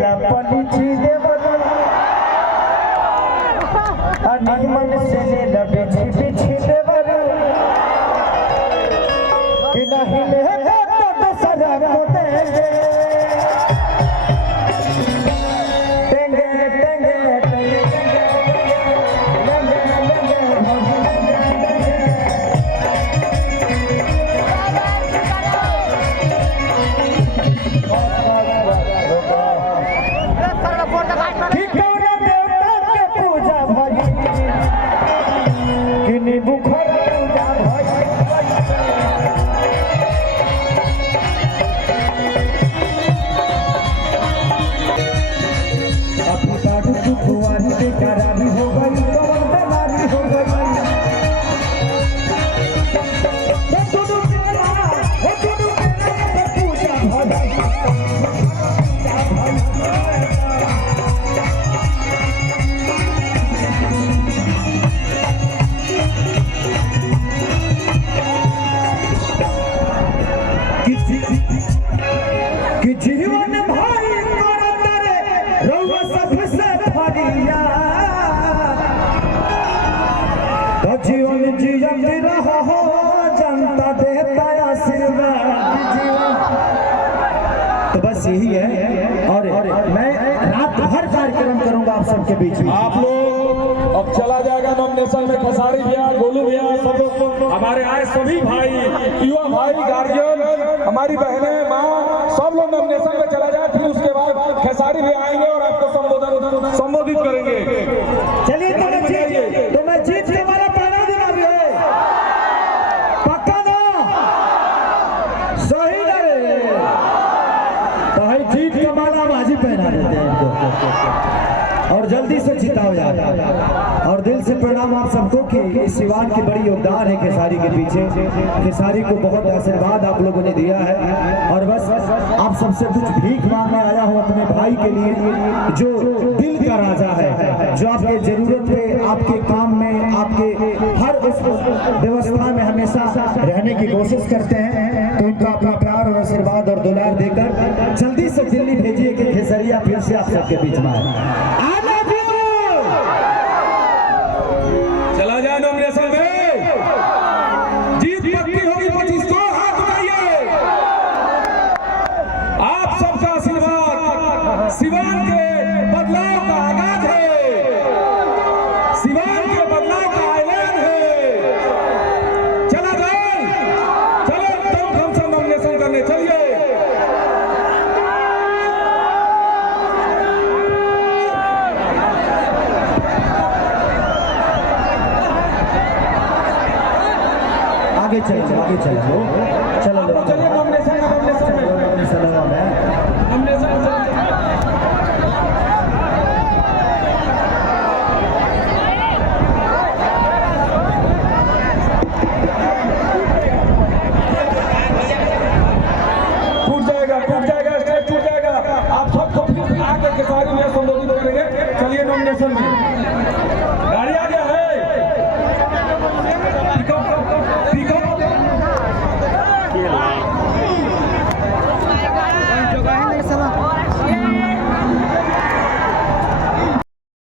देला पलिची देवर अनि मन से ले लबिछी बिछी देवर कि नहीं ले तो दूसरा को देंगे कि जीवन भाई करत रे रउआ सबसे फरिया तो जीवन जियत रहो हो जनता देता आशीर्वाद जीवन। तो बस यही है और मैं रात भर कार्यक्रम करूंगा आप सबके बीच में। आप लोग अब चला जाएगा नॉमिनेशन में खेसारी भैया, गोलू भैया, सब हमारे आए सभी भाई, युवा भाई, गार्जियन, हमारी बहनें, माँ, सब लोग नॉमिनेशन में चला जाए। फिर उसके बाद खेसारी भैया आएंगे और आपको संबोधित करेंगे। चलिए तो मैं जीत के हमारा पहना दूंगा भी है पक्का ना सही लगे तो है जीत के माला बाजी पहना देते हैं इनको और जल्दी से जिताओ यार। और दिल से प्रणाम आप सबको कि इस सिवान की बड़ी योगदान है खेसारी के पीछे। खेसारी को बहुत आशीर्वाद आप लोगों ने दिया है और बस आप सबसे कुछ भीख मांगने आया हूँ अपने भाई के लिए जो दिल का राजा है, जो आपके जरूरत पे, आपके काम में, आपके हर उस व्यवस्था में हमेशा रहने की कोशिश करते हैं। तो उनका अपना प्यार और आशीर्वाद और दुलार देकर जल्दी से दिल्ली भेजिए कि खेसरिया फिर से आप सबके बीच में आए। चला जाए नॉमिनेशन में, जीत पक्की होगी। 25 को हाथ उठाइए। आप सबका आशीर्वाद सिवान के बदलाव का आगाज है, सिवान के बदलाव का ऐलान है। चला जाए, चलो तुम हमसे नॉमिनेशन करने चलिए। आगे चलो चलो चलिए नॉमिनेशन में टूट जाएगा, स्टेज टूट जाएगा। आप सबको फिर आगे खेसारी में संबोधित करेंगे। चलिए नॉमिनेशन में